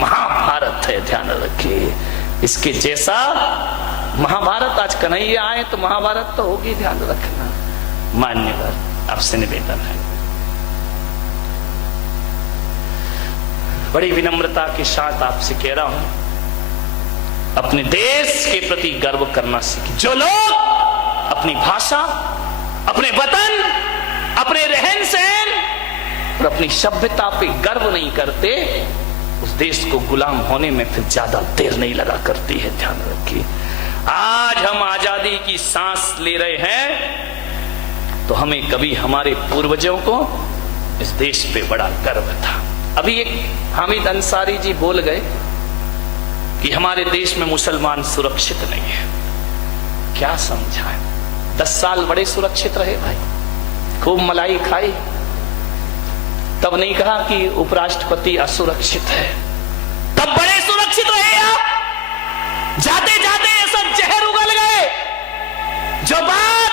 महाभारत है, ध्यान रखिए। इसके जैसा महाभारत, आज कन्हैया आए तो महाभारत तो होगी, ध्यान रखना। मान्यवर, आपसे निवेदन है, बड़ी विनम्रता के साथ आपसे कह रहा हूं, अपने देश के प्रति गर्व करना सीखें। जो लोग अपनी भाषा, अपने वतन, अपने रहन सहन और अपनी सभ्यता पे गर्व नहीं करते, उस देश को गुलाम होने में फिर ज्यादा देर नहीं लगा करती है, ध्यान रखिए। आज हम आजादी की सांस ले रहे हैं तो हमें कभी हमारे पूर्वजों को इस देश पे बड़ा गर्व था। अभी एक हामिद अंसारी जी बोल गए कि हमारे देश में मुसलमान सुरक्षित नहीं है। क्या समझाएं? 10 साल बड़े सुरक्षित रहे भाई, खूब मलाई खाई, तब नहीं कहा कि उपराष्ट्रपति असुरक्षित है, तब बड़े सुरक्षित रहे आप। जाते जाते ये सब जहर उगल गए। जो बात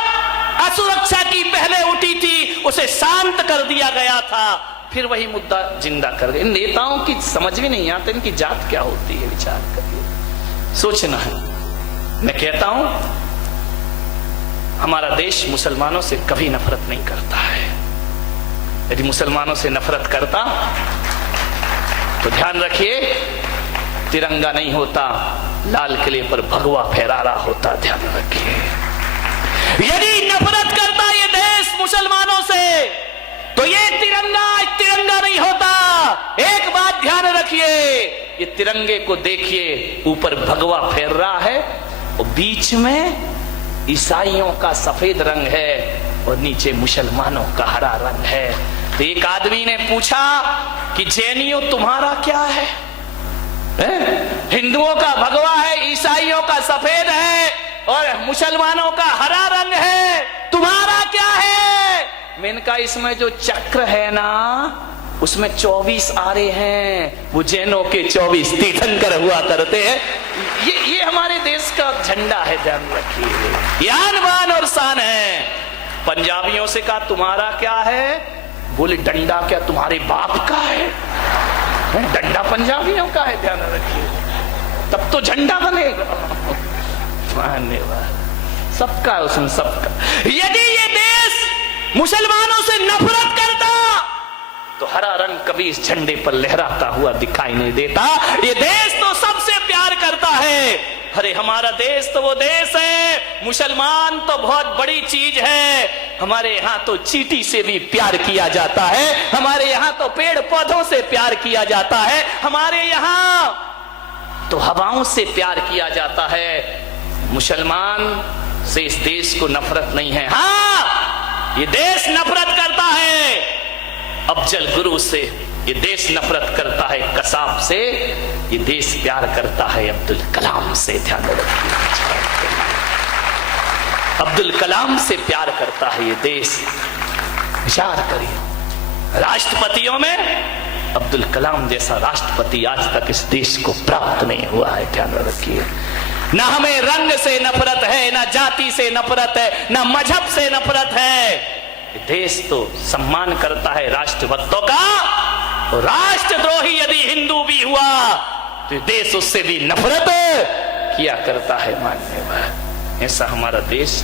असुरक्षा की पहले उठी थी उसे शांत कर दिया गया था, फिर वही मुद्दा जिंदा कर गए। इन नेताओं की समझ भी नहीं आता इनकी जात क्या होती है, विचार करिए, सोचना है। मैं कहता हूं हमारा देश मुसलमानों से कभी नफरत नहीं करता है। यदि मुसलमानों से नफरत करता तो ध्यान रखिए तिरंगा नहीं होता, लाल किले पर भगवा फहरा रहा होता, ध्यान रखिए। यदि नफरत करता ये देश मुसलमानों से तो ये तिरंगा नहीं होता। एक बात ध्यान रखिए, ये तिरंगे को देखिए, ऊपर भगवा फहर रहा है और बीच में ईसाइयों का सफेद रंग है और नीचे मुसलमानों का हरा रंग है। तो एक आदमी ने पूछा कि जैनियों तुम्हारा क्या है? हिंदुओं का भगवा है, ईसाइयों का सफेद है और मुसलमानों का हरा रंग है, तुम्हारा क्या है? मैंने कहा इसमें जो चक्र है ना उसमें 24 आरे हैं, वो जैनों के 24 तीर्थंकर हुआ करते हैं। ये हमारे देश का झंडा है, ध्यान रखिए, यान बान और शान है। पंजाबियों से कहा तुम्हारा क्या है? बोले डंडा क्या तुम्हारे बाप का है? डंडा पंजाबियों का है, ध्यान रखिए, तब तो झंडा बनेगा। धन्यवाद, सबका है उसमें, सबका। यदि ये देश मुसलमानों से नफरत करता तो हरा रंग कभी इस झंडे पर लहराता हुआ दिखाई नहीं देता। ये देश तो सबसे प्यार करता है। अरे हमारा देश तो वो देश है, मुसलमान तो बहुत बड़ी चीज है। हमारे यहाँ तो चींटी से भी प्यार किया जाता है, हमारे यहाँ तो पेड़ पौधों से प्यार किया जाता है, हमारे यहाँ तो हवाओं से प्यार किया जाता है। मुसलमान से इस देश को नफरत नहीं है। हाँ, ये देश नफरत करता है अफजल गुरु से, ये देश नफरत करता है कसाब से, ये देश प्यार करता है अब्दुल कलाम से। ध्यान रखिए, अब्दुल कलाम से प्यार करता है ये देश। विचार करिए, राष्ट्रपतियों में अब्दुल कलाम जैसा राष्ट्रपति आज तक इस देश को प्राप्त नहीं हुआ है, ध्यान रखिए। ना हमें रंग से नफरत है, ना जाति से नफरत है, ना मजहब से नफरत है। देश तो सम्मान करता है राष्ट्रभक्तों का, और राष्ट्रद्रोही यदि हिंदू भी हुआ तो देश उससे भी नफरत किया करता है। मान्यवर, ऐसा हमारा देश।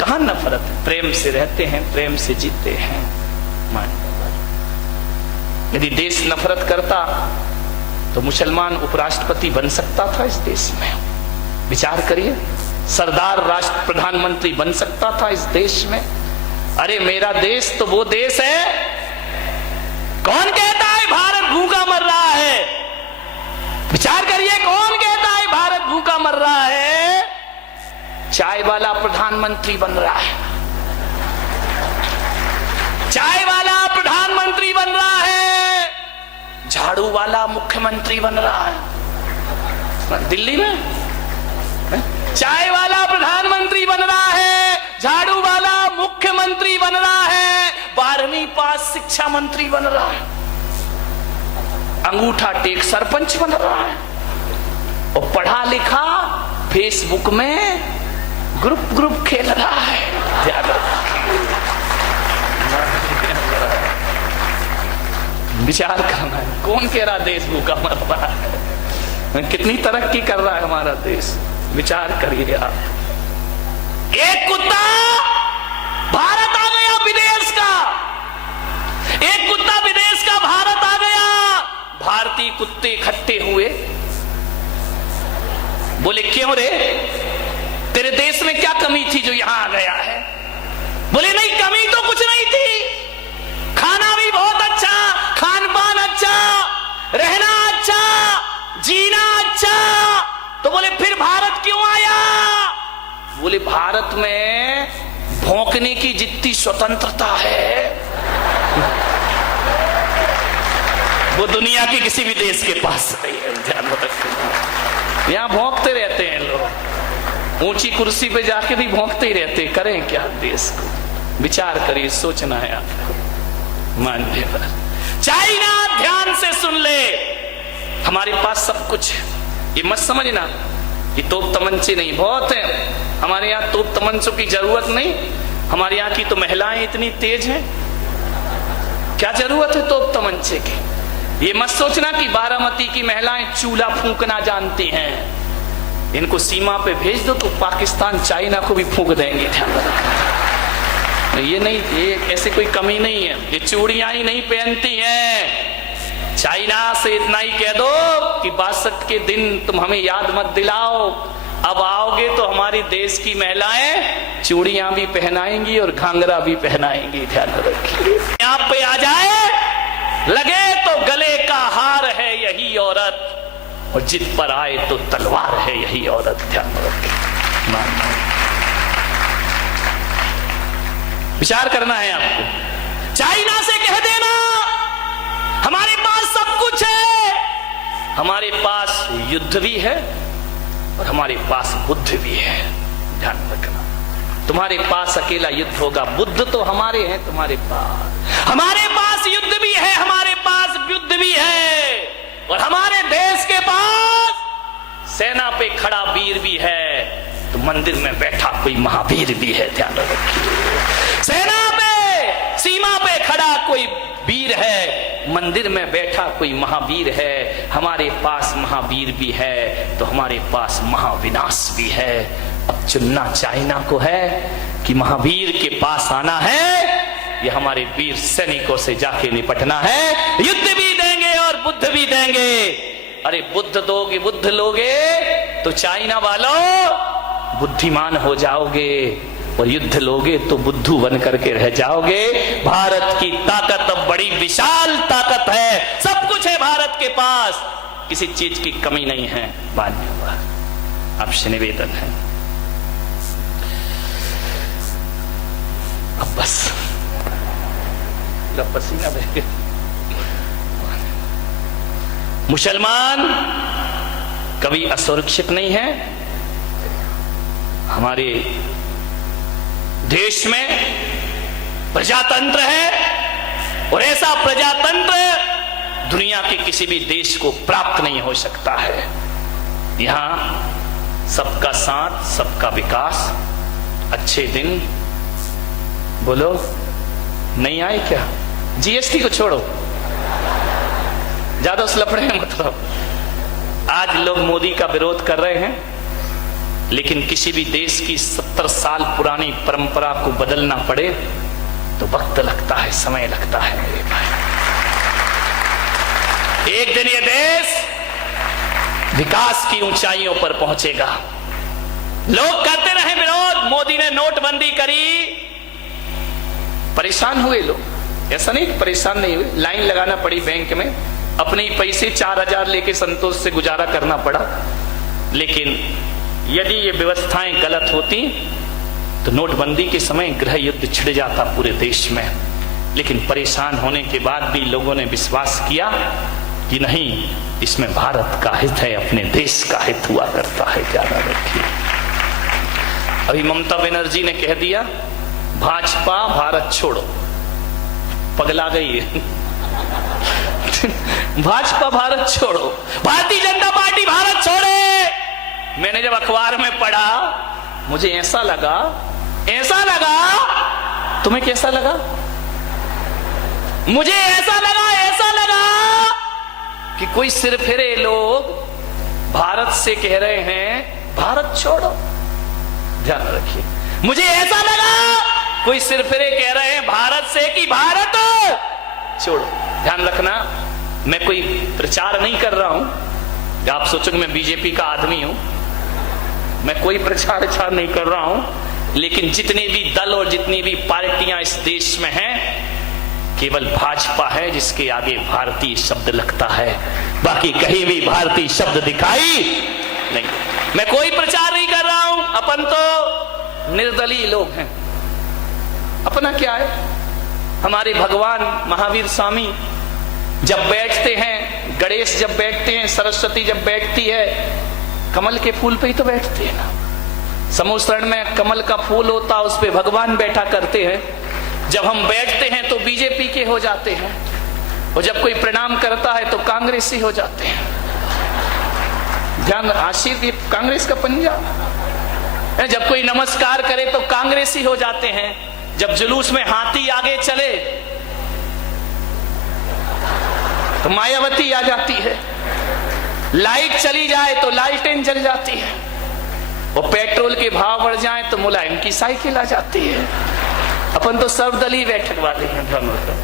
कहां नफरत? प्रेम से रहते हैं, प्रेम से जीते हैं। मान्यवर, यदि देश नफरत करता तो मुसलमान उपराष्ट्रपति बन सकता था इस देश में। विचार करिए, सरदार राष्ट्र प्रधानमंत्री बन सकता था इस देश में। अरे मेरा देश तो वो देश है, कौन कहता है भारत भूखा मर रहा है? विचार करिए, कौन कहता है भारत भूखा मर रहा है? चाय वाला प्रधानमंत्री बन रहा है, चाय वाला प्रधानमंत्री बन रहा है, झाड़ू वाला मुख्यमंत्री बन रहा है। दिल्ली में चाय वाला प्रधानमंत्री बन रहा है, झाड़ू वाला मुख्यमंत्री बन रहा है, 12वीं पास शिक्षा मंत्री बन रहा है, अंगूठा टेक सरपंच बन रहा है, और पढ़ा लिखा फेसबुक में ग्रुप खेल रहा है। ध्यान रखिए, विचार करना है, कौन कह रहा देश भूखा मर रहा है? कितनी तरक्की कर रहा है हमारा देश, विचार करिए आप। एक कुत्ता भारत आ गया विदेश का, एक कुत्ता विदेश का भारत आ गया। भारतीय कुत्ते इकट्ठे हुए, बोले क्यों रे, तेरे देश में क्या कमी थी जो यहां आ गया है? बोले नहीं, कमी तो कुछ नहीं थी, खाना भी बहुत अच्छा, खान पान अच्छा, रहना अच्छा, जीना अच्छा। तो बोले फिर भारत क्यों आया? बोले भारत में भौंकने की जितनी स्वतंत्रता है वो दुनिया के किसी भी देश के पास नहीं है। ध्यान रखना, यहां भौंकते रहते हैं लोग, ऊंची कुर्सी पे जाके भी भौंकते ही रहते। करें क्या देश को? विचार करिए, सोचना है आपको। मानने पर चाइना, ध्यान से सुन ले, हमारे पास सब कुछ है। ये मत समझना कि तोप तमंचे नहीं, बहुत है हमारे यहाँ, तोप तमंचों की जरूरत नहीं। हमारे यहाँ की तो महिलाएं इतनी तेज हैं, क्या जरूरत है तोप तमंचे की? ये मत सोचना कि बारामती की महिलाएं चूल्हा फूंकना जानती हैं। इनको सीमा पे भेज दो तो पाकिस्तान चाइना को भी फूंक देंगे। ध्यान रखना, ये नहीं, ये ऐसे कोई कमी नहीं है। ये चूड़ियां ही नहीं पहनती हैं। चाइना से इतना ही कह दो कि 62 के दिन तुम हमें याद मत दिलाओ, अब आओगे तो हमारी देश की महिलाएं चूड़ियां भी पहनाएंगी और घाघरा भी पहनाएंगी। ध्यान रखिए, यहाँ पे आ जाए लगे तो गले का हार है यही औरत, और जिद पर आए तो तलवार है यही औरत। ध्यान रखें, विचार करना है आपको। चाइना से कह देना हमारे पास सब कुछ है, हमारे पास युद्ध भी है और हमारे पास बुद्ध भी है। ध्यान रखना, तुम्हारे पास अकेला युद्ध होगा, बुद्ध तो हमारे हैं तुम्हारे पास। हमारे पास युद्ध भी है, हमारे पास युद्ध भी है, और हमारे देश के पास सेना पे खड़ा वीर भी है, तो मंदिर में बैठा कोई महावीर भी है। ध्यान रखिए, सेना पे, सीमा पे खड़ा कोई वीर है, मंदिर में बैठा कोई महावीर है। हमारे पास महावीर भी है तो हमारे पास महाविनाश भी है। अब चुनना चाइना को है कि महावीर के पास आना है, ये हमारे वीर सैनिकों से जाके निपटना है। युद्ध भी देंगे और बुद्ध भी देंगे। अरे बुद्ध दोगे, बुद्ध लोगे तो चाइना वालों बुद्धिमान हो जाओगे, और युद्ध लोगे तो बुद्धू बन करके रह जाओगे। भारत की ताकत अब बड़ी विशाल ताकत है, सब कुछ है भारत के पास, किसी चीज की कमी नहीं है। मान्यवर, आपसे निवेदन है, अब बस पसीना बह गया। मुसलमान कभी असुरक्षित नहीं है। हमारे देश में प्रजातंत्र है, और ऐसा प्रजातंत्र दुनिया के किसी भी देश को प्राप्त नहीं हो सकता है। यहां सबका साथ, सबका विकास, अच्छे दिन बोलो नहीं आए क्या? जीएसटी को छोड़ो, ज्यादा उस लफड़े में मतलब। आज लोग मोदी का विरोध कर रहे हैं, लेकिन किसी भी देश की 70 साल पुरानी परंपरा को बदलना पड़े तो वक्त लगता है, समय लगता है मेरे भाई। एक दिन ये देश विकास की ऊंचाइयों पर पहुंचेगा। लोग करते रहे विरोध, मोदी ने नोटबंदी करी, परेशान हुए लोग, ऐसा नहीं परेशान नहीं हुए, लाइन लगाना पड़ी बैंक में, अपने ही पैसे 4000 लेके संतोष से गुजारा करना पड़ा। लेकिन यदि ये व्यवस्थाएं गलत होती तो नोटबंदी के समय गृह युद्ध छिड़ जाता पूरे देश में। लेकिन परेशान होने के बाद भी लोगों ने विश्वास किया कि नहीं, इसमें भारत का हित है, अपने देश का हित हुआ करता है। ज्यादा रखिए, अभी ममता बनर्जी ने कह दिया भाजपा भारत छोड़ो, पगला गई है। भाजपा भारत छोड़ो, भारतीय जनता पार्टी भारत छोड़े। मैंने जब अखबार में पढ़ा मुझे ऐसा लगा, तुम्हें कैसा लगा? मुझे ऐसा लगा कि कोई सिरफिरे लोग भारत से कह रहे हैं भारत छोड़ो। ध्यान रखिए, मुझे ऐसा लगा कोई सिरफिरे कह रहे हैं भारत से कि भारत छोड़ो। ध्यान रखना, मैं कोई प्रचार नहीं कर रहा हूं। आप सोचोगे मैं बीजेपी का आदमी हूं, मैं कोई प्रचार नहीं कर रहा हूं। लेकिन जितने भी दल और जितनी भी पार्टियां इस देश में हैं, केवल भाजपा है जिसके आगे भारतीय शब्द लगता है, बाकी कहीं भी भारतीय शब्द दिखाई नहीं। मैं कोई प्रचार नहीं कर रहा हूं, अपन तो निर्दलीय लोग हैं। अपना क्या है, हमारे भगवान महावीर स्वामी जब बैठते हैं, गणेश जब बैठते हैं, सरस्वती जब बैठती है, कमल के फूल पे ही तो बैठते हैं ना। समूह में कमल का फूल होता, उस पे भगवान बैठा करते हैं। जब हम बैठते हैं तो बीजेपी के हो जाते हैं, और जब कोई प्रणाम करता है तो कांग्रेसी हो जाते हैं। ध्यान, आशीर्वाद कांग्रेस का पंजा। जब कोई नमस्कार करे तो कांग्रेसी हो जाते हैं। जब जुलूस में हाथी आगे चले तो मायावती आ जाती है। लाइट चली जाए तो लालटेन जल जाती है, और पेट्रोल के भाव बढ़ जाए तो मुलायम की साइकिल आ जाती है। अपन तो सर्वदलीय बैठक वाले हैं।